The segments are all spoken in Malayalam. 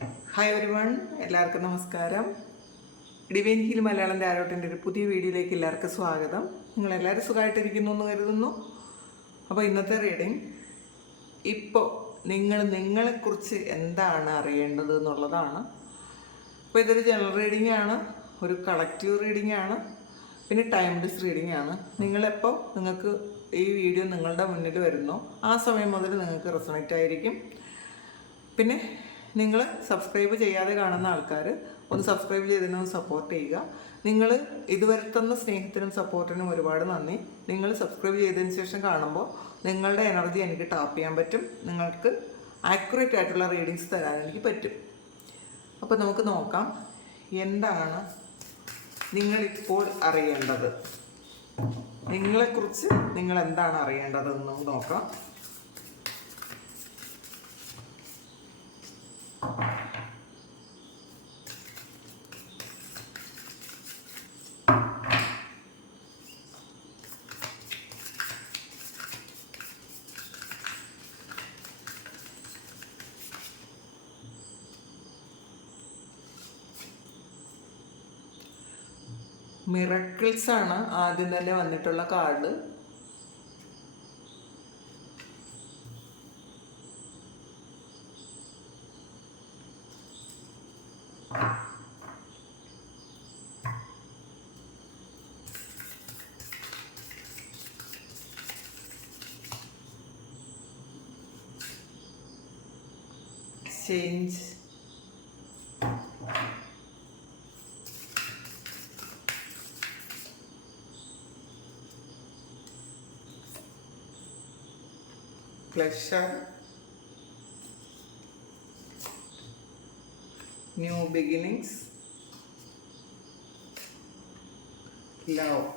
ഹായ് എവരിവൺ, എല്ലാവർക്കും നമസ്കാരം. ഡിവൈൻ ഹീൽ മലയാളം ടാരോട്ടിൻ്റെ ഒരു പുതിയ വീഡിയോയിലേക്ക് എല്ലാവർക്കും സ്വാഗതം. നിങ്ങളെല്ലാവരും സുഖമായിട്ടിരിക്കുന്നു എന്ന് കരുതുന്നു. അപ്പോൾ ഇന്നത്തെ റീഡിങ് ഇപ്പോൾ നിങ്ങളെക്കുറിച്ച് എന്താണ് അറിയേണ്ടത് എന്നുള്ളതാണ്. അപ്പോൾ ഇതൊരു ജനറൽ റീഡിംഗ് ആണ്, ഒരു കളക്റ്റീവ് റീഡിംഗ് ആണ്, പിന്നെ ടൈംലെസ് റീഡിംഗ് ആണ്. നിങ്ങൾക്ക് ഈ വീഡിയോ നിങ്ങളുടെ മുന്നിൽ വരുന്നു ആ സമയം മുതൽ നിങ്ങൾക്ക് റെസണേറ്റ് ആയിരിക്കും. പിന്നെ നിങ്ങൾ സബ്സ്ക്രൈബ് ചെയ്യാതെ കാണുന്ന ആൾക്കാർ ഒന്ന് സബ്സ്ക്രൈബ് ചെയ്തതിനൊന്ന് സപ്പോർട്ട് ചെയ്യുക. നിങ്ങൾ ഇതുവരെ തന്ന സ്നേഹത്തിനും സപ്പോർട്ടിനും ഒരുപാട് നന്ദി. നിങ്ങൾ സബ്സ്ക്രൈബ് ചെയ്തതിന് ശേഷം കാണുമ്പോൾ നിങ്ങളുടെ എനർജി എനിക്ക് ടാപ്പ് ചെയ്യാൻ പറ്റും, നിങ്ങൾക്ക് ആക്യുറേറ്റ് ആയിട്ടുള്ള റീഡിങ്സ് തരാൻ എനിക്ക് പറ്റും. അപ്പോൾ നമുക്ക് നോക്കാം എന്താണ് നിങ്ങളിപ്പോൾ അറിയേണ്ടത്, നിങ്ങളെക്കുറിച്ച് നിങ്ങൾ എന്താണ് അറിയേണ്ടതെന്ന് നോക്കാം. മിറക്കിൾസ് ആണ് ആദ്യം തന്നെ വന്നിട്ടുള്ള card. Exchange, pleasure, new beginnings, love.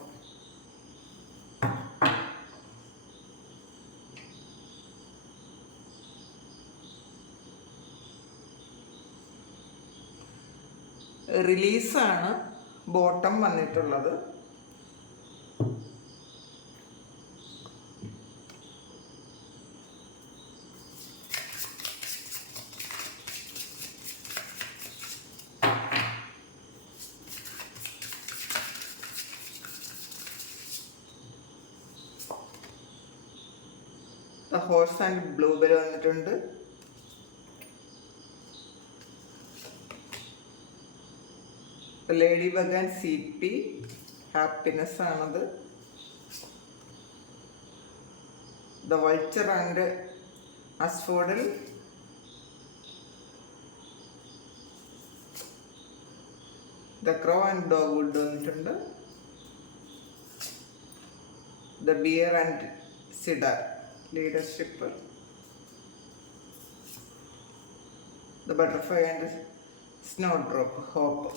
റിലീസാണ് ബോട്ടം വന്നിട്ടുള്ളത്. ഹോഴ്സ് ആൻഡ് ബ്ലൂബെറി വന്നിട്ടുണ്ട്. Ladybug and CP, happiness ആണത്. The vulture and asphodel, the crow and dogwood വന്നിട്ടുണ്ട്. The bear and cedar, leadership. The butterfly and snowdrop, hope.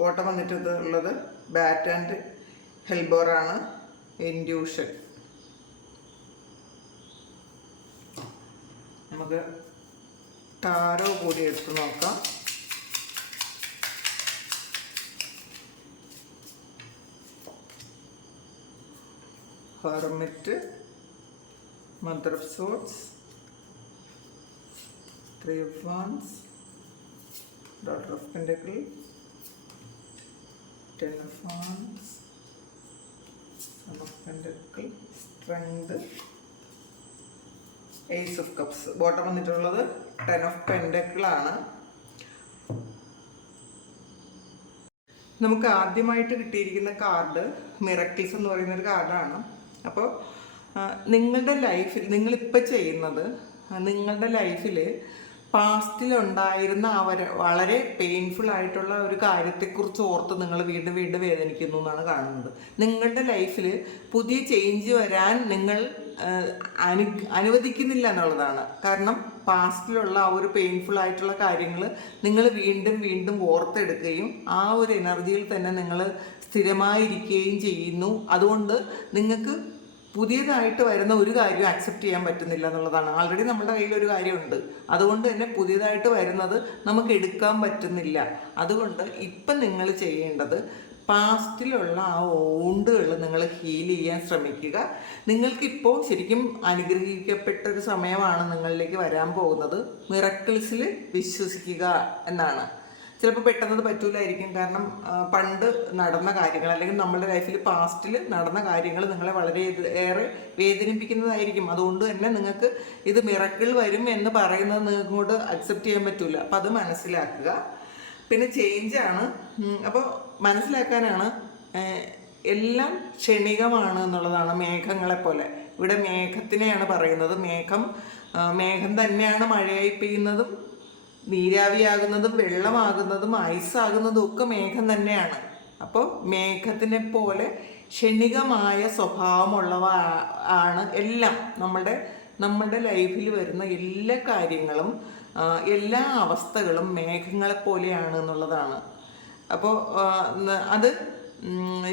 Bottom വന്നിട്ടുള്ളത് ബാറ്റ് ആൻഡ് ഹെൽബോർ ആണ്, ഇൻഡ്യൂഷൻ. നമുക്ക് ടാരോ കൂടി എടുത്ത് നോക്കാം. Hermit, mother of swords, 3 of wands, daughter of pentacle, 10 of wands, son of pentacle, strength, ace of cups. Bottom വന്നിട്ടുള്ളത് 10 of pentacle ആണ്. നമുക്ക് ആദ്യമായിട്ട് കിട്ടിയിരിക്കുന്ന കാർഡ് മിറക്കിൾസ് എന്ന് പറയുന്ന ഒരു കാർഡാണ്. അപ്പോൾ നിങ്ങളുടെ ലൈഫിൽ നിങ്ങളിപ്പോൾ ചെയ്യുന്നത്, നിങ്ങളുടെ ലൈഫിൽ പാസ്റ്റിലുണ്ടായിരുന്ന വളരെ പെയിൻഫുൾ ആയിട്ടുള്ള ഒരു കാര്യത്തെക്കുറിച്ച് ഓർത്ത് നിങ്ങൾ വീണ്ടും വീണ്ടും വേദനിക്കുന്നു എന്നാണ് കാണുന്നത്. നിങ്ങളുടെ ലൈഫിൽ പുതിയ ചേഞ്ച് വരാൻ നിങ്ങൾ അനുവദിക്കുന്നില്ല എന്നുള്ളതാണ്. കാരണം പാസ്റ്റിലുള്ള ആ ഒരു പെയിൻഫുൾ ആയിട്ടുള്ള കാര്യങ്ങൾ നിങ്ങൾ വീണ്ടും വീണ്ടും ഓർത്തെടുക്കുകയും ആ ഒരു എനർജിയിൽ തന്നെ നിങ്ങൾ സ്ഥിരമായിരിക്കുകയും ചെയ്യുന്നു. അതുകൊണ്ട് നിങ്ങൾക്ക് പുതിയതായിട്ട് വരുന്ന ഒരു കാര്യം അക്സെപ്റ്റ് ചെയ്യാൻ പറ്റുന്നില്ല എന്നുള്ളതാണ്. ആൾറെഡി നമ്മുടെ കയ്യിൽ ഒരു കാര്യമുണ്ട്, അതുകൊണ്ട് തന്നെ പുതിയതായിട്ട് വരുന്നത് നമുക്ക് എടുക്കാൻ പറ്റുന്നില്ല. അതുകൊണ്ട് ഇപ്പം നിങ്ങൾ ചെയ്യേണ്ടത് പാസ്റ്റിലുള്ള ആ ഓണ്ടുകൾ നിങ്ങൾ ഹീൽ ചെയ്യാൻ ശ്രമിക്കുക. നിങ്ങൾക്കിപ്പോൾ ശരിക്കും അനുഗ്രഹിക്കപ്പെട്ട ഒരു സമയമാണ് നിങ്ങളിലേക്ക് വരാൻ പോകുന്നത്. മിറക്കിൾസിൽ വിശ്വസിക്കുക എന്നാണ്. ചിലപ്പോൾ പെട്ടെന്നത് പറ്റൂലായിരിക്കും, കാരണം പണ്ട് നടന്ന കാര്യങ്ങൾ അല്ലെങ്കിൽ നമ്മുടെ ലൈഫിൽ പാസ്റ്റിൽ നടന്ന കാര്യങ്ങൾ നിങ്ങളെ വളരെ ഏറെ വേദനിപ്പിക്കുന്നതായിരിക്കും. അതുകൊണ്ട് തന്നെ നിങ്ങൾക്ക് ഇത് മിറക്കിൾ വരും എന്ന് പറയുന്നത് നിങ്ങൾക്ക് കൊണ്ട് അക്സെപ്റ്റ് ചെയ്യാൻ പറ്റില്ല. അപ്പം അത് മനസ്സിലാക്കുക. പിന്നെ ചേഞ്ചാണ്. അപ്പോൾ മനസ്സിലാക്കാനാണ് എല്ലാം ക്ഷണികമാണ് എന്നുള്ളതാണ്. മേഘങ്ങളെപ്പോലെ ഇവിടെ മേഘത്തിനെയാണ് പറയുന്നത്. മേഘം തന്നെയാണ് മഴയായി പെയ്യുന്നതും നീരാവിയാകുന്നതും വെള്ളമാകുന്നതും ഐസാകുന്നതും ഒക്കെ മേഘം തന്നെയാണ്. അപ്പോൾ മേഘത്തിനെ പോലെ ക്ഷണികമായ സ്വഭാവമുള്ളവ ആണ് എല്ലാം. നമ്മളുടെ ലൈഫിൽ വരുന്ന എല്ലാ കാര്യങ്ങളും എല്ലാ അവസ്ഥകളും മേഘങ്ങളെപ്പോലെയാണ് എന്നുള്ളതാണ്. അപ്പോൾ അത്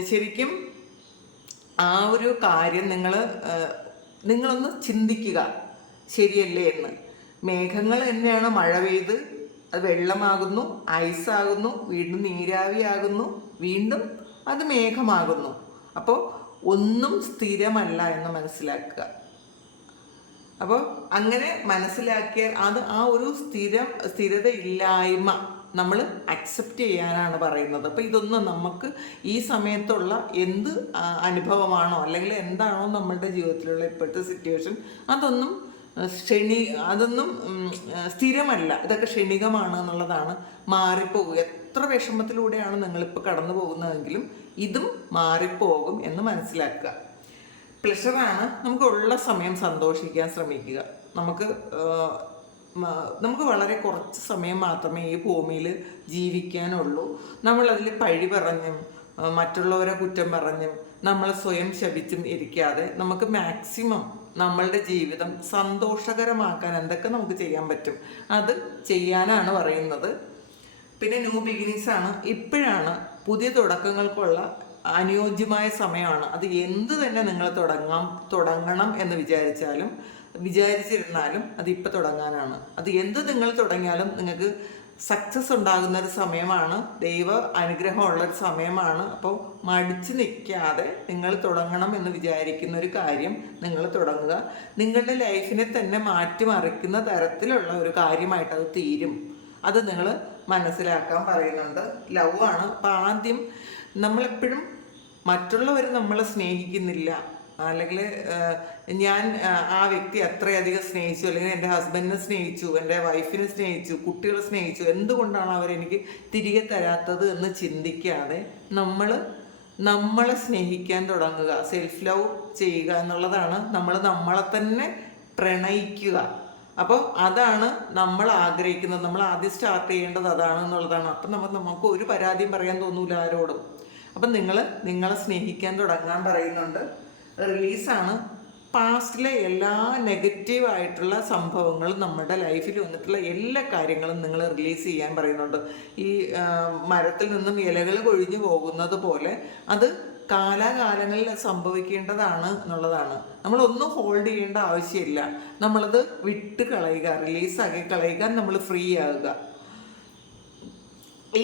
ശരിക്കും ആ ഒരു കാര്യം നിങ്ങളൊന്ന് ചിന്തിക്കുക, ശരിയല്ലേ എന്ന്. മേഘങ്ങൾ തന്നെയാണ് മഴ പെയ്ത് അത് വെള്ളമാകുന്നു, ഐസാകുന്നു, വീണ്ടും നീരാവിയാകുന്നു, വീണ്ടും അത് മേഘമാകുന്നു. അപ്പോൾ ഒന്നും സ്ഥിരമല്ല എന്ന് മനസ്സിലാക്കുക. അപ്പോൾ അങ്ങനെ മനസ്സിലാക്കിയാൽ അത് ആ ഒരു സ്ഥിരതയില്ലായ്മ നമ്മൾ അക്സെപ്റ്റ് ചെയ്യാനാണ് പറയുന്നത്. അപ്പോൾ ഇതൊന്നും നമുക്ക് ഈ സമയത്തുള്ള എന്ത് അനുഭവമാണോ അല്ലെങ്കിൽ എന്താണോ നമ്മളുടെ ജീവിതത്തിലുള്ള ഇപ്പോഴത്തെ സിറ്റുവേഷൻ, അതൊന്നും സ്ഥിരമല്ല. ഇതൊക്കെ ക്ഷണികമാണ് എന്നുള്ളതാണ്. മാറിപ്പോകും. എത്ര വിഷമത്തിലൂടെയാണ് നിങ്ങളിപ്പോൾ കടന്നു പോകുന്നതെങ്കിലും ഇതും മാറിപ്പോകും എന്ന് മനസ്സിലാക്കുക. പ്ലഷറാണ്. നമുക്കുള്ള സമയം സന്തോഷിക്കാൻ ശ്രമിക്കുക. നമുക്ക് വളരെ കുറച്ച് സമയം മാത്രമേ ഈ ഭൂമിയിൽ ജീവിക്കാനുള്ളൂ. നമ്മളതിൽ പഴി പറഞ്ഞും മറ്റുള്ളവരെ കുറ്റം പറഞ്ഞും നമ്മൾ സ്വയം ശപിച്ചും ഇരിക്കാതെ നമുക്ക് മാക്സിമം നമ്മളുടെ ജീവിതം സന്തോഷകരമാക്കാൻ എന്തൊക്കെ നമുക്ക് ചെയ്യാൻ പറ്റും അത് ചെയ്യാനാണ് പറയുന്നത്. പിന്നെ ന്യൂ ബിഗിനിങ്സ് ആണ്. ഇപ്പോഴാണ് പുതിയ തുടക്കങ്ങൾക്കുള്ള അനുയോജ്യമായ സമയമാണ്. അത് എന്ത് തന്നെ നിങ്ങൾ തുടങ്ങണം എന്ന് വിചാരിച്ചിരുന്നാലും അതിപ്പോൾ തുടങ്ങാനാണ്. അത് എന്ത് നിങ്ങൾ തുടങ്ങിയാലും നിങ്ങൾക്ക് സക്സസ് ഉണ്ടാകുന്ന ഒരു സമയമാണ്. ദൈവ അനുഗ്രഹമുള്ളൊരു സമയമാണ്. അപ്പോൾ മടിച്ചു നിൽക്കാതെ നിങ്ങൾ തുടങ്ങണം എന്ന് വിചാരിക്കുന്ന ഒരു കാര്യം നിങ്ങൾ തുടങ്ങുക. നിങ്ങളുടെ ലൈഫിനെ തന്നെ മാറ്റിമറിക്കുന്ന തരത്തിലുള്ള ഒരു കാര്യമായിട്ട് അത് തീരും. അത് നിങ്ങൾ മനസ്സിലാക്കാൻ പറയുന്നുണ്ട്. ലവ് ആണ്. അപ്പം ആദ്യം നമ്മളെപ്പോഴും മറ്റുള്ളവർ നമ്മളെ സ്നേഹിക്കുന്നില്ല, അല്ലെങ്കിൽ ഞാൻ ആ വ്യക്തി അത്രയധികം സ്നേഹിച്ചു, അല്ലെങ്കിൽ എൻ്റെ ഹസ്ബൻഡിനെ സ്നേഹിച്ചു, എൻ്റെ വൈഫിനെ സ്നേഹിച്ചു, കുട്ടികളെ സ്നേഹിച്ചു, എന്തുകൊണ്ടാണ് അവരെനിക്ക് തിരികെ തരാത്തത് എന്ന് ചിന്തിക്കാതെ നമ്മളെ സ്നേഹിക്കാൻ തുടങ്ങുക. സെൽഫ് ലവ് ചെയ്യുക എന്നുള്ളതാണ്. നമ്മളെ തന്നെ പ്രണയിക്കുക. അപ്പോൾ അതാണ് നമ്മൾ ആഗ്രഹിക്കുന്നത്. നമ്മൾ ആദ്യം സ്റ്റാർട്ട് ചെയ്യേണ്ടത് അതാണ് എന്നുള്ളതാണ്. അപ്പം നമുക്ക് ഒരു പരാതിയും പറയാൻ തോന്നൂല ആരോടും. അപ്പം നിങ്ങളെ സ്നേഹിക്കാൻ തുടങ്ങാൻ പറയുന്നുണ്ട്. റിലീസാണ്. പാസ്റ്റിലെ എല്ലാ നെഗറ്റീവായിട്ടുള്ള സംഭവങ്ങളും നമ്മുടെ ലൈഫിൽ വന്നിട്ടുള്ള എല്ലാ കാര്യങ്ങളും നിങ്ങൾ റിലീസ് ചെയ്യാൻ പറയുന്നുണ്ട്. ഈ മരത്തിൽ നിന്നും ഇലകൾ കൊഴിഞ്ഞു പോകുന്നത് പോലെ അത് കാലാകാലങ്ങളിൽ സംഭവിക്കേണ്ടതാണ് എന്നുള്ളതാണ്. നമ്മളൊന്നും ഹോൾഡ് ചെയ്യേണ്ട ആവശ്യമില്ല. നമ്മളത് വിട്ട് കളയുക, റിലീസാക്കി കളയുക, നമ്മൾ ഫ്രീ ആകുക.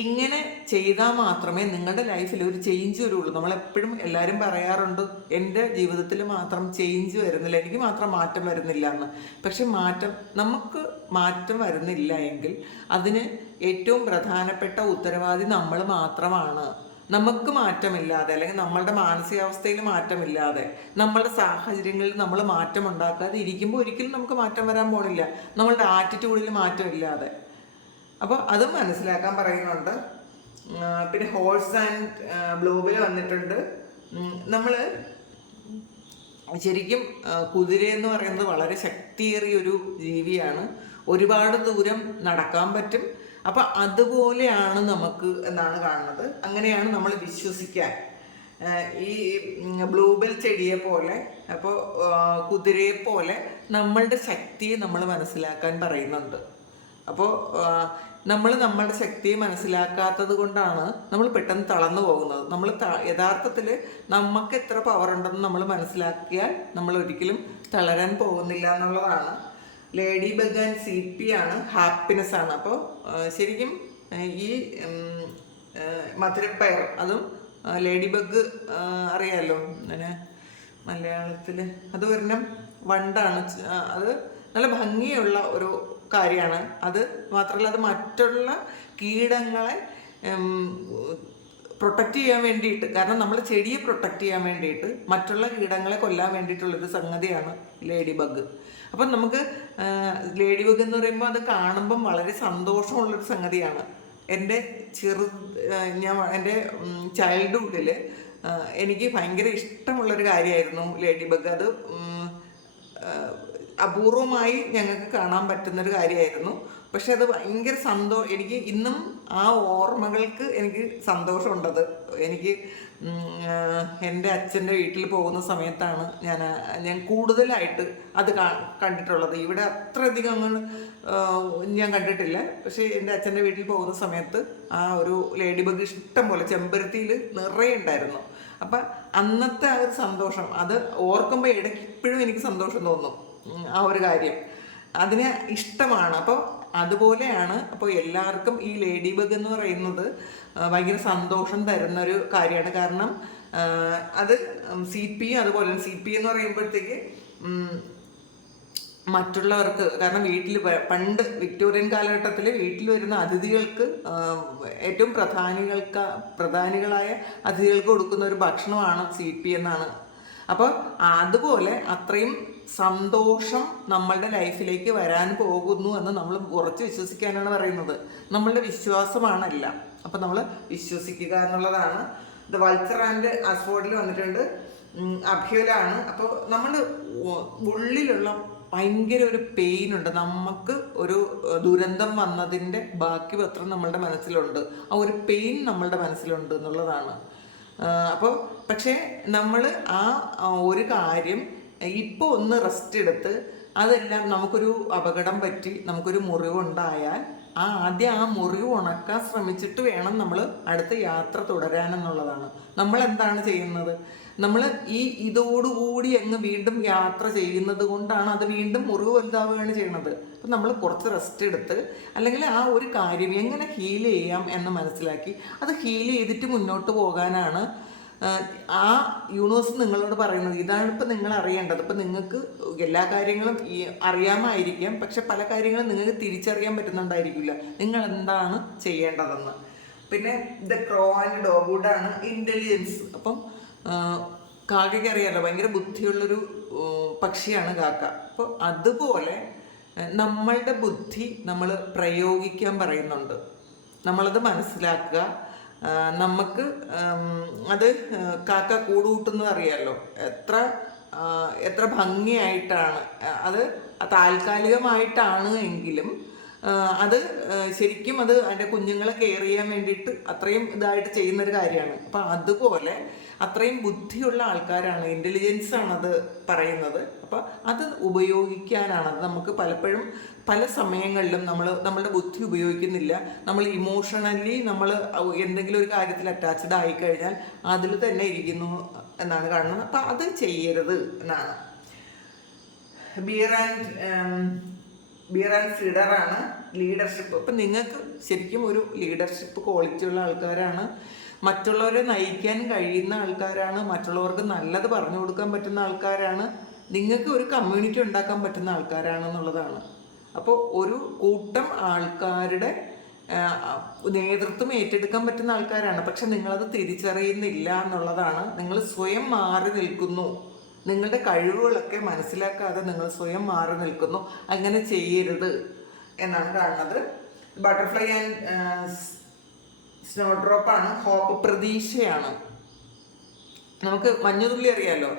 ഇങ്ങനെ ചെയ്താൽ മാത്രമേ നിങ്ങളുടെ ലൈഫിൽ ഒരു ചേഞ്ച് വരുള്ളൂ. നമ്മളെപ്പോഴും എല്ലാവരും പറയാറുണ്ട്, എൻ്റെ ജീവിതത്തിൽ മാത്രം ചേഞ്ച് വരുന്നില്ല, എനിക്ക് മാത്രം മാറ്റം വരുന്നില്ല എന്ന്. പക്ഷെ നമുക്ക് മാറ്റം വരുന്നില്ല എങ്കിൽ അതിന് ഏറ്റവും പ്രധാനപ്പെട്ട ഉത്തരവാദി നമ്മൾ മാത്രമാണ്. നമുക്ക് മാറ്റമില്ലാതെ, അല്ലെങ്കിൽ നമ്മളുടെ മാനസികാവസ്ഥയിൽ മാറ്റമില്ലാതെ, നമ്മളുടെ സാഹചര്യങ്ങളിൽ നമ്മൾ മാറ്റം ഉണ്ടാക്കാതെ ഇരിക്കുമ്പോൾ ഒരിക്കലും നമുക്ക് മാറ്റം വരാൻ പോണില്ല. നമ്മളുടെ ആറ്റിറ്റ്യൂഡിൽ മാറ്റമില്ലാതെ. അപ്പോൾ അതും മനസ്സിലാക്കാൻ പറയുന്നുണ്ട്. പിന്നെ ഹോഴ്സ് ആൻഡ് ബ്ലൂബിൽ വന്നിട്ടുണ്ട്. നമ്മൾ ശരിക്കും കുതിരയെന്ന് പറയുന്നത് വളരെ ശക്തിയേറിയൊരു ജീവിയാണ്. ഒരുപാട് ദൂരം നടക്കാൻ പറ്റും. അപ്പം അതുപോലെയാണ് നമുക്ക് എന്നാണ് കാണുന്നത്. അങ്ങനെയാണ് നമ്മൾ വിശ്വസിക്കാൻ. ഈ ബ്ലൂബെൽ ചെടിയെ പോലെ, അപ്പോൾ കുതിരയെ പോലെ നമ്മളുടെ ശക്തിയെ നമ്മൾ മനസ്സിലാക്കാൻ പറയുന്നുണ്ട്. അപ്പോൾ നമ്മളുടെ ശക്തിയെ മനസ്സിലാക്കാത്തത് കൊണ്ടാണ് നമ്മൾ പെട്ടെന്ന് തളർന്നു പോകുന്നത്. നമ്മൾ യഥാർത്ഥത്തിൽ നമുക്ക് എത്ര പവർ ഉണ്ടെന്ന് നമ്മൾ മനസ്സിലാക്കിയാൽ നമ്മൾ ഒരിക്കലും തളരാൻ പോകുന്നില്ല എന്നുള്ളതാണ്. ലേഡി ബഗ് ആൻഡ് CP ആണ്. ഹാപ്പിനെസ് ആണ്. അപ്പോൾ ശരിക്കും ഈ മധുരപ്പയർ അതും ലേഡി ബഗ് അറിയാമല്ലോ, അങ്ങനെ മലയാളത്തിൽ അത് ഒരെണ്ണം വണ്ടാണ്. അത് നല്ല ഭംഗിയുള്ള ഒരു കാര്യമാണ്. അത് മാത്രമല്ല അത് മറ്റുള്ള കീടങ്ങളെ പ്രൊട്ടക്റ്റ് ചെയ്യാൻ വേണ്ടിയിട്ട്, കാരണം നമ്മൾ ചെടിയെ പ്രൊട്ടക്റ്റ് ചെയ്യാൻ വേണ്ടിയിട്ട് മറ്റുള്ള കീടങ്ങളെ കൊല്ലാൻ വേണ്ടിയിട്ടുള്ളൊരു സംഗതിയാണ് ലേഡി ബഗ്. അപ്പം നമുക്ക് ലേഡി ബഗ് എന്ന് പറയുമ്പോൾ അത് കാണുമ്പം വളരെ സന്തോഷമുള്ളൊരു സംഗതിയാണ്. എൻ്റെ എൻ്റെ ചൈൽഡ്ഹുഡിൽ എനിക്ക് ഭയങ്കര ഇഷ്ടമുള്ളൊരു കാര്യമായിരുന്നു ലേഡി ബഗ്. അത് അപൂർവമായി ഞങ്ങൾക്ക് കാണാൻ പറ്റുന്നൊരു കാര്യമായിരുന്നു. പക്ഷെ അത് ഭയങ്കര എനിക്ക് ഇന്നും ആ ഓർമ്മകൾക്ക് എനിക്ക് സന്തോഷമുണ്ടത്. എനിക്ക് എൻ്റെ അച്ഛൻ്റെ വീട്ടിൽ പോകുന്ന സമയത്താണ് ഞാൻ കൂടുതലായിട്ട് അത് കണ്ടിട്ടുള്ളത്. ഇവിടെ അത്രയധികം അങ്ങനെ ഞാൻ കണ്ടിട്ടില്ല. പക്ഷേ എൻ്റെ അച്ഛൻ്റെ വീട്ടിൽ പോകുന്ന സമയത്ത് ആ ഒരു ലേഡി ബഗ് ഇഷ്ടം പോലെ ചെമ്പരത്തിയിൽ നിറയെ ഉണ്ടായിരുന്നു. അപ്പം അന്നത്തെ ആ ഒരു സന്തോഷം അത് ഓർക്കുമ്പോൾ ഇടയ്ക്ക് ഇപ്പോഴും എനിക്ക് സന്തോഷം തോന്നും. ആ ഒരു കാര്യം അതിന് ഇഷ്ടമാണ്. അപ്പോൾ അതുപോലെയാണ്. അപ്പോൾ എല്ലാവർക്കും ഈ ലേഡി ബഗ് എന്ന് പറയുന്നത് ഭയങ്കര സന്തോഷം തരുന്നൊരു കാര്യമാണ്. കാരണം അത് CP അതുപോലെ CP എന്ന് പറയുമ്പോഴത്തേക്ക് മറ്റുള്ളവർക്ക്, കാരണം വീട്ടിൽ പണ്ട് വിക്ടോറിയൻ കാലഘട്ടത്തിൽ വീട്ടിൽ വരുന്ന അതിഥികൾക്ക് ഏറ്റവും പ്രധാനികളായ അതിഥികൾക്ക് കൊടുക്കുന്ന ഒരു ഭക്ഷണമാണ് CP എന്നാണ്. അപ്പോൾ അതുപോലെ അത്രയും സന്തോഷം നമ്മളുടെ ലൈഫിലേക്ക് വരാൻ പോകുന്നു എന്ന് നമ്മൾ ഉറച്ച് വിശ്വസിക്കാനാണ് പറയുന്നത്. നമ്മളുടെ വിശ്വാസമാണല്ല. അപ്പം നമ്മൾ വിശ്വസിക്കുക എന്നുള്ളതാണ്. ദ വൾച്ചർ ആൻഡ് അസ്ഫോർഡിൽ വന്നിട്ടുണ്ട്, അഭ്യലാണ്. അപ്പോൾ നമ്മൾ ഉള്ളിലുള്ള ഭയങ്കര ഒരു പെയിനുണ്ട്. നമുക്ക് ഒരു ദുരന്തം വന്നതിൻ്റെ ബാക്കി പത്രം നമ്മളുടെ മനസ്സിലുണ്ട്. ആ ഒരു പെയിൻ നമ്മളുടെ മനസ്സിലുണ്ട് എന്നുള്ളതാണ്. അപ്പോൾ പക്ഷേ നമ്മൾ ആ ഒരു കാര്യം ഇപ്പോൾ ഒന്ന് റെസ്റ്റ് എടുത്ത് അതെല്ലാം നമുക്കൊരു അപകടം പറ്റി നമുക്കൊരു മുറിവുണ്ടായാൽ ആദ്യം ആ മുറിവ് ഉണക്കാൻ ശ്രമിച്ചിട്ട് വേണം നമ്മൾ അടുത്ത യാത്ര തുടരാനെന്നുള്ളതാണ്. നമ്മൾ എന്താണ് ചെയ്യുന്നത്? നമ്മൾ ഇതോടുകൂടി അങ്ങ് വീണ്ടും യാത്ര ചെയ്യുന്നത് കൊണ്ടാണ് അത് വീണ്ടും മുറിവ് വലുതാവുകയാണ് ചെയ്യുന്നത്. അപ്പം നമ്മൾ കുറച്ച് റെസ്റ്റ് എടുത്ത് അല്ലെങ്കിൽ ആ ഒരു കാര്യം എങ്ങനെ ഹീൽ ചെയ്യാം എന്ന് മനസ്സിലാക്കി അത് ഹീൽ ചെയ്തിട്ട് മുന്നോട്ട് പോകാനാണ് ആ യൂണിവേഴ്സ് നിങ്ങളോട് പറയുന്നത്. ഇതാണ് ഇപ്പം നിങ്ങൾ അറിയേണ്ടത്. ഇപ്പം നിങ്ങൾക്ക് എല്ലാ കാര്യങ്ങളും അറിയാമായിരിക്കാം, പക്ഷെ പല കാര്യങ്ങളും നിങ്ങൾക്ക് തിരിച്ചറിയാൻ പറ്റുന്നുണ്ടായിരിക്കില്ല നിങ്ങൾ എന്താണ് ചെയ്യേണ്ടതെന്ന്. പിന്നെ ദ ക്രോ ആൻഡ് ഡോഗ്വുഡാണ് ഇൻ്റലിജൻസ്. അപ്പം കാക്കയ്ക്ക് അറിയാമല്ലോ, ഭയങ്കര ബുദ്ധിയുള്ളൊരു പക്ഷിയാണ് കാക്ക. അപ്പോൾ അതുപോലെ നമ്മളുടെ ബുദ്ധി നമ്മൾ പ്രയോഗിക്കാൻ പറയുന്നുണ്ട്. നമ്മളത് മനസ്സിലാക്കുക. നമുക്ക് അത് കാക്ക കൂട് കൂട്ടുന്നത് അറിയാമല്ലോ, എത്ര ഭംഗിയായിട്ടാണ്. അത് താൽക്കാലികമായിട്ടാണ് എങ്കിലും അത് ശരിക്കും അത് അതിൻ്റെ കുഞ്ഞുങ്ങളെ കെയർ ചെയ്യാൻ വേണ്ടിയിട്ട് അത്രയും ഇതായിട്ട് ചെയ്യുന്നൊരു കാര്യമാണ്. അപ്പം അതുപോലെ അത്രയും ബുദ്ധിയുള്ള ആൾക്കാരാണ്, ഇൻ്റലിജൻസ് ആണത് പറയുന്നത്. അപ്പം അത് ഉപയോഗിക്കാനാണത്. നമുക്ക് പലപ്പോഴും പല സമയങ്ങളിലും നമ്മളുടെ ബുദ്ധി ഉപയോഗിക്കുന്നില്ല. നമ്മൾ ഇമോഷണലി നമ്മൾ എന്തെങ്കിലും ഒരു കാര്യത്തിൽ അറ്റാച്ച്ഡ് ആയിക്കഴിഞ്ഞാൽ അതിൽ തന്നെ ഇരിക്കുന്നു എന്നാണ് കാണുന്നത്. അപ്പം അത് ചെയ്യരുത് എന്നാണ്. ബിയർ ആൻഡ് സീഡറാണ് ലീഡർഷിപ്പ്. അപ്പം നിങ്ങൾക്ക് ശരിക്കും ഒരു ലീഡർഷിപ്പ് ക്വാളിറ്റി ഉള്ള ആൾക്കാരാണ്, മറ്റുള്ളവരെ നയിക്കാൻ കഴിയുന്ന ആൾക്കാരാണ്, മറ്റുള്ളവർക്ക് നല്ലത് പറഞ്ഞു കൊടുക്കാൻ പറ്റുന്ന ആൾക്കാരാണ്, നിങ്ങൾക്ക് ഒരു കമ്മ്യൂണിറ്റി ഉണ്ടാക്കാൻ പറ്റുന്ന ആൾക്കാരാണെന്നുള്ളതാണ്. അപ്പോൾ ഒരു കൂട്ടം ആൾക്കാരുടെ നേതൃത്വം ഏറ്റെടുക്കാൻ പറ്റുന്ന ആൾക്കാരാണ്. പക്ഷെ നിങ്ങളത് തിരിച്ചറിയുന്നില്ല എന്നുള്ളതാണ്. നിങ്ങൾ സ്വയം മാറി നിൽക്കുന്നു. നിങ്ങളുടെ കഴിവുകളൊക്കെ മനസ്സിലാക്കാതെ നിങ്ങൾ സ്വയം മാറി നിൽക്കുന്നു. അങ്ങനെ ചെയ്യരുത് എന്നാണ് കാണുന്നത്. ബട്ടർഫ്ലൈ ആൻഡ് സ്നോഡ്രോപ്പാണ് ഹോപ്പ്, പ്രതീക്ഷയാണ്. നമുക്ക് മഞ്ഞുതുള്ളി അറിയാമല്ലോ,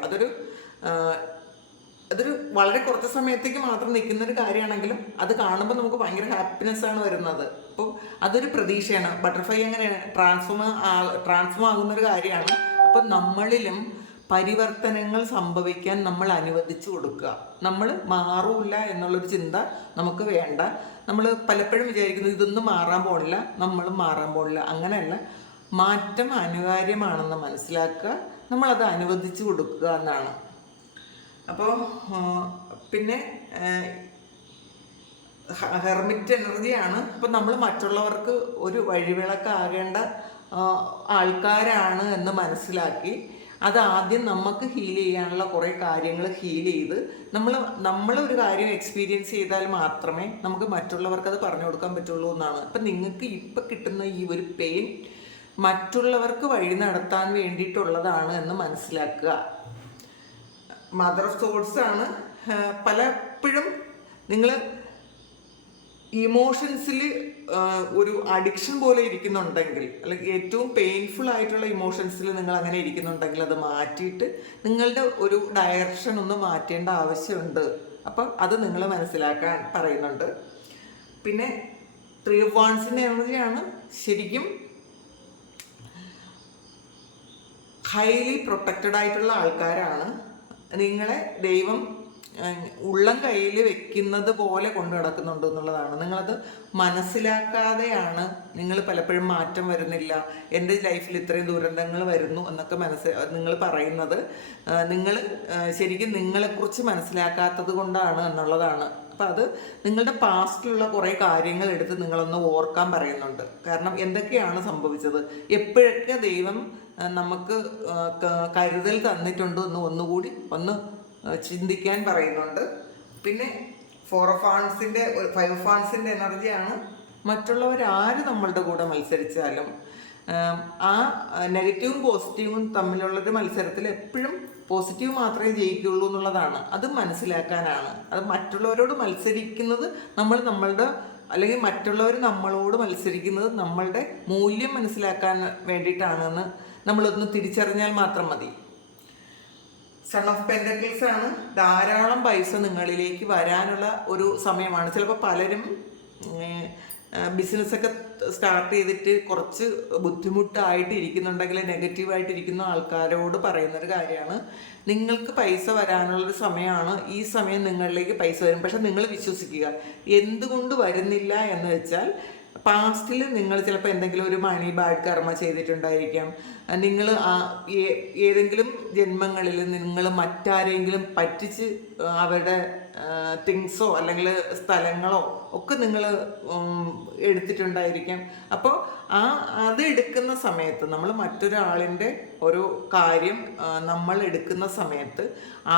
അതൊരു വളരെ കുറച്ച് സമയത്തേക്ക് മാത്രം നിൽക്കുന്നൊരു കാര്യമാണെങ്കിലും അത് കാണുമ്പോൾ നമുക്ക് ഭയങ്കര ഹാപ്പിനെസ് ആണ് വരുന്നത്. അപ്പം അതൊരു പ്രതീക്ഷയാണ്. ബട്ടർഫ്ലൈ എങ്ങനെയാണ് ട്രാൻസ്ഫോം ആകുന്നൊരു കാര്യമാണ്. അപ്പം നമ്മളിലും പരിവർത്തനങ്ങൾ സംഭവിക്കാൻ നമ്മൾ അനുവദിച്ചു കൊടുക്കുക. നമ്മൾ മാറൂല എന്നുള്ളൊരു ചിന്ത നമുക്ക് വേണ്ട. നമ്മൾ പലപ്പോഴും വിചാരിക്കുന്നു ഇതൊന്നും മാറാൻ പോണില്ല, നമ്മളും മാറാൻ പോണില്ല. അങ്ങനെയല്ല, മാറ്റം അനിവാര്യമാണെന്ന് മനസ്സിലാക്കുക, നമ്മളത് അനുവദിച്ചു കൊടുക്കുക എന്നാണ്. അപ്പോൾ പിന്നെ ഹെർമിറ്റ് എനർജിയാണ്. അപ്പം നമ്മൾ മറ്റുള്ളവർക്ക് ഒരു വഴിവിളക്കാകേണ്ട ആൾക്കാരാണ് എന്ന് മനസ്സിലാക്കി അത് ആദ്യം നമുക്ക് ഹീൽ ചെയ്യാനുള്ള കുറേ കാര്യങ്ങൾ ഹീൽ ചെയ്ത് നമ്മളൊരു കാര്യം എക്സ്പീരിയൻസ് ചെയ്താൽ മാത്രമേ നമുക്ക് മറ്റുള്ളവർക്ക് അത് പറഞ്ഞു കൊടുക്കാൻ പറ്റുള്ളൂ എന്നാണ്. അപ്പം നിങ്ങൾക്ക് ഇപ്പം കിട്ടുന്ന ഈ ഒരു പെയിൻ മറ്റുള്ളവർക്ക് വഴി നടത്താൻ വേണ്ടിയിട്ടുള്ളതാണ് എന്ന് മനസ്സിലാക്കുക. മദർ ഓഫ് സോൾസ് ആണ്. പലപ്പോഴും നിങ്ങൾ ഇമോഷൻസിൽ ഒരു അഡിക്ഷൻ പോലെ ഇരിക്കുന്നുണ്ടെങ്കിൽ, അല്ലെങ്കിൽ ഏറ്റവും പെയിൻഫുൾ ആയിട്ടുള്ള ഇമോഷൻസിൽ നിങ്ങൾ അങ്ങനെ ഇരിക്കുന്നുണ്ടെങ്കിൽ അത് മാറ്റിയിട്ട് നിങ്ങളുടെ ഒരു ഡയറക്ഷൻ ഒന്ന് മാറ്റേണ്ട ആവശ്യമുണ്ട്. അപ്പം അത് നിങ്ങൾ മനസ്സിലാക്കാൻ പറയുന്നുണ്ട്. പിന്നെ 3 of Wands എനർജിയാണ്. ശരിക്കും ഹൈലി പ്രൊട്ടക്റ്റഡ് ആയിട്ടുള്ള ആൾക്കാരാണ്. നിങ്ങളെ ദൈവം ഉള്ളം കയ്യിൽ വെക്കുന്നത് പോലെ കൊണ്ടു നടക്കുന്നുണ്ട് എന്നുള്ളതാണ്. നിങ്ങളത് മനസ്സിലാക്കാതെയാണ് നിങ്ങൾ പലപ്പോഴും മാറ്റം വരുന്നില്ല, എൻ്റെ ലൈഫിൽ ഇത്രയും ദുരന്തങ്ങൾ വരുന്നു എന്നൊക്കെ നിങ്ങൾ പറയുന്നത്. നിങ്ങൾ ശരിക്കും നിങ്ങളെക്കുറിച്ച് മനസ്സിലാക്കാത്തത് കൊണ്ടാണ് എന്നുള്ളതാണ്. അപ്പം അത് നിങ്ങളുടെ പാസ്റ്റിലുള്ള കുറേ കാര്യങ്ങൾ എടുത്ത് നിങ്ങളൊന്ന് ഓർക്കാൻ പറയുന്നുണ്ട്. കാരണം എന്തൊക്കെയാണ് സംഭവിച്ചത്, എപ്പോഴൊക്കെ ദൈവം നമുക്ക് കരുതൽ തന്നിട്ടുണ്ടോ എന്ന് ഒന്നുകൂടി ഒന്ന് ചിന്തിക്കാൻ പറയുന്നുണ്ട്. പിന്നെ 4 of Wands 5 of Wands എനർജിയാണ്. മറ്റുള്ളവരാര് നമ്മളുടെ കൂടെ മത്സരിച്ചാലും ആ നെഗറ്റീവും പോസിറ്റീവും തമ്മിലുള്ളൊരു മത്സരത്തിൽ എപ്പോഴും പോസിറ്റീവ് മാത്രമേ ജയിക്കുള്ളൂ എന്നുള്ളതാണ്. അത് മനസ്സിലാക്കാനാണ്. അത് മറ്റുള്ളവരോട് മത്സരിക്കുന്നത് നമ്മളുടെ അല്ലെങ്കിൽ മറ്റുള്ളവർ നമ്മളോട് മത്സരിക്കുന്നത് നമ്മളുടെ മൂല്യം മനസ്സിലാക്കാൻ വേണ്ടിയിട്ടാണെന്ന് നമ്മളൊന്ന് തിരിച്ചറിഞ്ഞാൽ മാത്രം മതി. സൺ ഓഫ് പെൻറ്റക്കിൾസ് ആണ്. ധാരാളം പൈസ നിങ്ങളിലേക്ക് വരാനുള്ള ഒരു സമയമാണ്. ചിലപ്പോൾ പലരും ബിസിനസ്സൊക്കെ സ്റ്റാർട്ട് ചെയ്തിട്ട് കുറച്ച് ബുദ്ധിമുട്ടായിട്ട് ഇരിക്കുന്നുണ്ടെങ്കിൽ, നെഗറ്റീവായിട്ട് ഇരിക്കുന്ന ആൾക്കാരോട് പറയുന്നൊരു കാര്യമാണ്, നിങ്ങൾക്ക് പൈസ വരാനുള്ളൊരു സമയമാണ്. ഈ സമയം നിങ്ങളിലേക്ക് പൈസ വരും. പക്ഷെ നിങ്ങൾ വിശ്വസിക്കുക, എന്തുകൊണ്ട് വരുന്നില്ല എന്ന് വെച്ചാൽ പാസ്റ്റിൽ നിങ്ങൾ ചിലപ്പോൾ എന്തെങ്കിലും ഒരു മണി ബാഡ് കർമ്മ ചെയ്തിട്ടുണ്ടായിരിക്കാം. നിങ്ങൾ ഏതെങ്കിലും ജന്മങ്ങളിൽ നിങ്ങൾ മറ്റാരെങ്കിലും പറ്റിച്ച് അവരുടെ തിങ്സോ അല്ലെങ്കിൽ സ്ഥലങ്ങളോ ഒക്കെ നിങ്ങൾ എടുത്തിട്ടുണ്ടായിരിക്കാം. അപ്പോൾ അത് എടുക്കുന്ന സമയത്ത് നമ്മൾ മറ്റൊരാളിൻ്റെ ഒരു കാര്യം നമ്മൾ എടുക്കുന്ന സമയത്ത്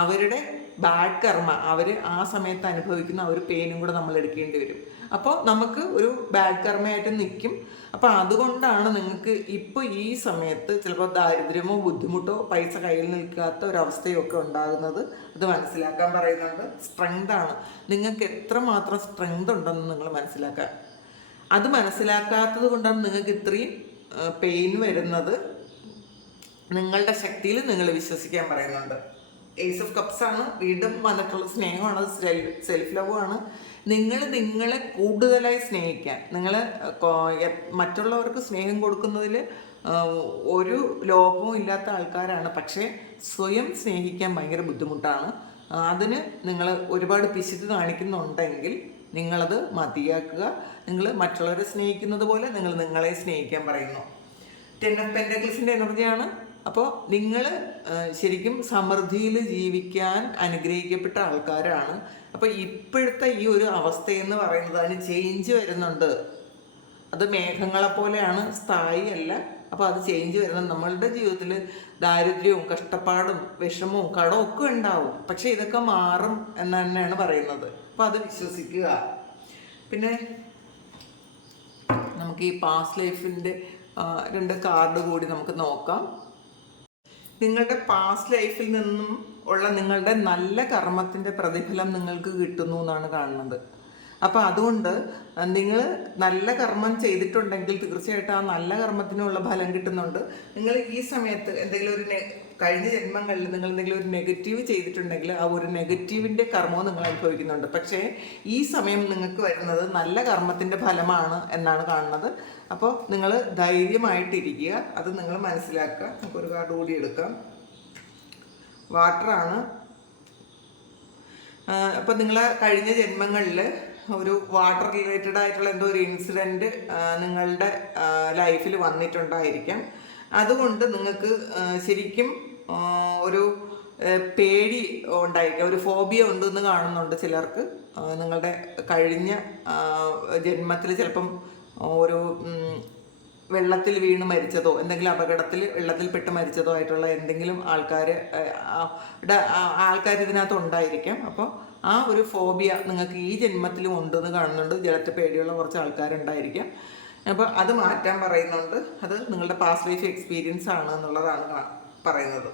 അവരുടെ ബാഡ് കർമ്മ അവർ ആ സമയത്ത് അനുഭവിക്കുന്ന ആ ഒരു പെയിനും കൂടെ നമ്മൾ എടുക്കേണ്ടി വരും. അപ്പോൾ നമുക്ക് ഒരു ബാഡ് കർമ്മയായിട്ട് നിൽക്കും. അപ്പോൾ അതുകൊണ്ടാണ് നിങ്ങൾക്ക് ഇപ്പോൾ ഈ സമയത്ത് ചിലപ്പോൾ ദാരിദ്ര്യമോ ബുദ്ധിമുട്ടോ പൈസ കയ്യിൽ നിൽക്കാത്ത ഒരവസ്ഥയോ ഒക്കെ ഉണ്ടാകുന്നത്. അത് മനസ്സിലാക്കാൻ പറയുന്നുണ്ട്. സ്ട്രെങ്താണ്. നിങ്ങൾക്ക് എത്രമാത്രം സ്ട്രെങ്ത് ഉണ്ടെന്ന് നിങ്ങൾ മനസ്സിലാക്കുക. അത് മനസ്സിലാക്കാത്തത് കൊണ്ടാണ് നിങ്ങൾക്ക് ഇത്രയും പെയിൻ വരുന്നത്. നിങ്ങളുടെ ശക്തിയിൽ നിങ്ങൾ വിശ്വസിക്കാൻ പറയുന്നുണ്ട്. ഏസ് ഓഫ് കപ്സ് ആണ്. വീണ്ടും വന്നിട്ടുള്ള സ്നേഹമാണ്. സെൽഫ് ലവ് ആണ്. നിങ്ങളെ കൂടുതലായി സ്നേഹിക്കാൻ, മറ്റുള്ളവർക്ക് സ്നേഹം കൊടുക്കുന്നതിൽ ഒരു ലോപവും ഇല്ലാത്ത ആൾക്കാരാണ്. പക്ഷേ സ്വയം സ്നേഹിക്കാൻ ഭയങ്കര ബുദ്ധിമുട്ടാണ്. അതിന് നിങ്ങൾ ഒരുപാട് പിശുക്ക് കാണിക്കുന്നുണ്ടെങ്കിൽ നിങ്ങളത് മതിയാക്കുക. നിങ്ങൾ മറ്റുള്ളവരെ സ്നേഹിക്കുന്നത് പോലെ നിങ്ങൾ നിങ്ങളെ സ്നേഹിക്കാൻ പറയുന്നു. 10 of Pentacles എനർജിയാണ്. അപ്പോൾ നിങ്ങൾ ശരിക്കും സമൃദ്ധിയിൽ ജീവിക്കാൻ അനുഗ്രഹിക്കപ്പെട്ട ആൾക്കാരാണ്. അപ്പോൾ ഇപ്പോഴത്തെ ഈ ഒരു അവസ്ഥയെന്ന് പറയുന്നത് അതിന് ചേഞ്ച് വരുന്നുണ്ട്. അത് മേഘങ്ങളെ പോലെയാണ്, സ്ഥായി അല്ല. അപ്പോൾ അത് ചേഞ്ച് വരുന്നത്. നമ്മളുടെ ജീവിതത്തിൽ ദാരിദ്ര്യവും കഷ്ടപ്പാടും വിഷമവും കടവും ഒക്കെ ഉണ്ടാവും. പക്ഷേ ഇതൊക്കെ മാറും എന്ന് തന്നെയാണ് പറയുന്നത്. അപ്പോൾ അത് വിശ്വസിക്കുക. പിന്നെ നമുക്ക് ഈ പാസ്റ്റ് ലൈഫിൻ്റെ 2 കാർഡ് കൂടി നമുക്ക് നോക്കാം. നിങ്ങളുടെ പാസ്റ്റ് ലൈഫിൽ നിന്നും ഉള്ള നിങ്ങളുടെ നല്ല കർമ്മത്തിൻ്റെ പ്രതിഫലം നിങ്ങൾക്ക് കിട്ടുന്നു എന്നാണ് കാണുന്നത്. അപ്പോൾ അതുകൊണ്ട് നിങ്ങൾ നല്ല കർമ്മം ചെയ്തിട്ടുണ്ടെങ്കിൽ തീർച്ചയായിട്ടും ആ നല്ല കർമ്മത്തിനുള്ള ഫലം കിട്ടുന്നുണ്ട്. നിങ്ങൾ ഈ സമയത്ത് എന്തെങ്കിലും കഴിഞ്ഞ ജന്മങ്ങളിൽ നിങ്ങൾ എന്തെങ്കിലും ഒരു നെഗറ്റീവ് ചെയ്തിട്ടുണ്ടെങ്കിൽ ആ ഒരു നെഗറ്റീവിൻ്റെ കർമ്മവും നിങ്ങൾ അനുഭവിക്കുന്നുണ്ട്. പക്ഷേ ഈ സമയം നിങ്ങൾക്ക് വരുന്നത് നല്ല കർമ്മത്തിൻ്റെ ഫലമാണ് എന്നാണ് കാണുന്നത്. അപ്പോൾ നിങ്ങൾ ധൈര്യമായിട്ടിരിക്കുക. അത് നിങ്ങൾ മനസ്സിലാക്കുക. നമുക്കൊരു കാർഡ് കൂടി എടുക്കാം. വാട്ടറാണ്. അപ്പോൾ നിങ്ങൾ കഴിഞ്ഞ ജന്മങ്ങളിൽ ഒരു വാട്ടർ റിലേറ്റഡ് ആയിട്ടുള്ള എന്തോ ഒരു ഇൻസിഡൻറ്റ് നിങ്ങളുടെ ലൈഫിൽ വന്നിട്ടുണ്ടായിരിക്കാം. അതുകൊണ്ട് നിങ്ങൾക്ക് ശരിക്കും ഒരു പേടി ഉണ്ടായിരിക്കാം, ഒരു ഫോബിയ ഉണ്ടെന്ന് കാണുന്നുണ്ട് ചിലർക്ക്. നിങ്ങളുടെ കഴിഞ്ഞ ജന്മത്തിൽ ചിലപ്പം ഒരു വെള്ളത്തിൽ വീണ് മരിച്ചതോ എന്തെങ്കിലും അപകടത്തിൽ വെള്ളത്തിൽ പെട്ട് മരിച്ചതോ ആയിട്ടുള്ള എന്തെങ്കിലും ആൾക്കാർ ഇതിനകത്ത് ഉണ്ടായിരിക്കാം. അപ്പോൾ ആ ഒരു ഫോബിയ നിങ്ങൾക്ക് ഈ ജന്മത്തിലും ഉണ്ടെന്ന് കാണുന്നുണ്ട്. ജലത്തെ പേടിയുള്ള കുറച്ച് ആൾക്കാരുണ്ടായിരിക്കാം. അപ്പോൾ അത് മാറ്റാൻ പറയുന്നുണ്ട്. അത് നിങ്ങളുടെ പാസ്റ്റ് ലൈഫ് എക്സ്പീരിയൻസ് ആണ് എന്നുള്ളതാണ് പറയുന്നത്.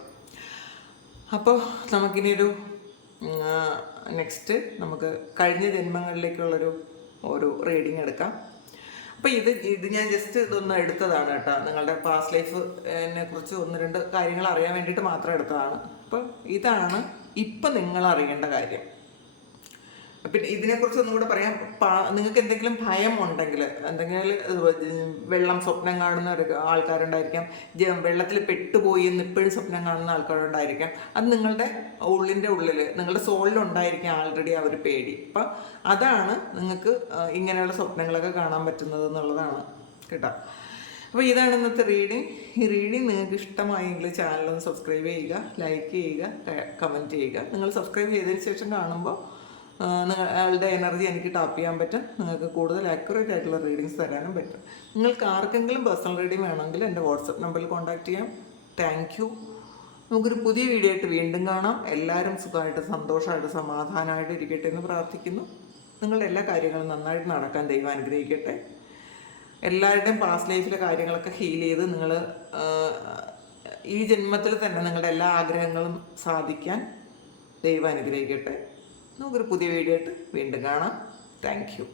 അപ്പോൾ നമുക്കിനിയൊരു നെക്സ്റ്റ് നമുക്ക് കഴിഞ്ഞ ജന്മങ്ങളിലേക്കുള്ളൊരു റീഡിങ് എടുക്കാം. അപ്പോൾ ഇത് ഞാൻ ജസ്റ്റ് ഇതൊന്ന് എടുത്തതാണ് കേട്ടോ. നിങ്ങളുടെ പാസ്റ്റ് ലൈഫിനെ കുറിച്ച് 1-2 കാര്യങ്ങൾ അറിയാൻ വേണ്ടിയിട്ട് മാത്രം എടുത്തതാണ്. അപ്പോൾ ഇതാണ് ഇപ്പം നിങ്ങൾ അറിയേണ്ട കാര്യം. പിന്നെ ഇതിനെക്കുറിച്ച് ഒന്നുകൂടെ പറയാം. നിങ്ങൾക്ക് എന്തെങ്കിലും ഭയം ഉണ്ടെങ്കിൽ, എന്തെങ്കിലും വെള്ളം സ്വപ്നം കാണുന്ന ആൾക്കാരുണ്ടായിരിക്കാം, വെള്ളത്തിൽ പെട്ടുപോയി എന്ന് ഇപ്പോഴും സ്വപ്നം കാണുന്ന ആൾക്കാരുണ്ടായിരിക്കാം. അത് നിങ്ങളുടെ ഉള്ളിൽ നിങ്ങളുടെ സോളിലുണ്ടായിരിക്കാം ആൾറെഡി ആ ഒരു പേടി. അപ്പം അതാണ് നിങ്ങൾക്ക് ഇങ്ങനെയുള്ള സ്വപ്നങ്ങളൊക്കെ കാണാൻ പറ്റുന്നത് എന്നുള്ളതാണ് കേട്ടോ. അപ്പോൾ ഇതാണ് ഇന്നത്തെ റീഡിങ്. ഈ റീഡിങ് നിങ്ങൾക്ക് ഇഷ്ടമായെങ്കിൽ ചാനലൊന്ന് സബ്സ്ക്രൈബ് ചെയ്യുക, ലൈക്ക് ചെയ്യുക, കമൻറ്റ് ചെയ്യുക. നിങ്ങൾ സബ്സ്ക്രൈബ് ചെയ്തതിന് ശേഷം കാണുമ്പോൾ നിങ്ങളുടെ എനർജി എനിക്ക് ടാപ്പ് ചെയ്യാൻ പറ്റും. നിങ്ങൾക്ക് കൂടുതൽ ആക്യുറേറ്റ് ആയിട്ടുള്ള റീഡിങ്സ് തരാനും പറ്റും. നിങ്ങൾക്ക് ആർക്കെങ്കിലും പേഴ്സണൽ റീഡിങ് വേണമെങ്കിൽ എൻ്റെ വാട്സപ്പ് നമ്പറിൽ കോൺടാക്ട് ചെയ്യാം. Thank you. നമുക്കൊരു പുതിയ വീഡിയോ ആയിട്ട് വീണ്ടും കാണാം. എല്ലാവരും സുഖമായിട്ട് സന്തോഷമായിട്ട് സമാധാനമായിട്ട് ഇരിക്കട്ടെ എന്ന് പ്രാർത്ഥിക്കുന്നു. നിങ്ങളുടെ എല്ലാ കാര്യങ്ങളും നന്നായിട്ട് നടക്കാൻ ദൈവം അനുഗ്രഹിക്കട്ടെ. എല്ലാവരുടെയും പാസ്റ്റ് ലൈഫിലെ കാര്യങ്ങളൊക്കെ ഹീൽ ചെയ്ത് നിങ്ങൾ ഈ ജന്മത്തിൽ തന്നെ നിങ്ങളുടെ എല്ലാ ആഗ്രഹങ്ങളും സാധിക്കാൻ ദൈവം അനുഗ്രഹിക്കട്ടെ. നമുക്കൊരു പുതിയ വീഡിയോ ആയിട്ട് വീണ്ടും കാണാം. Thank you.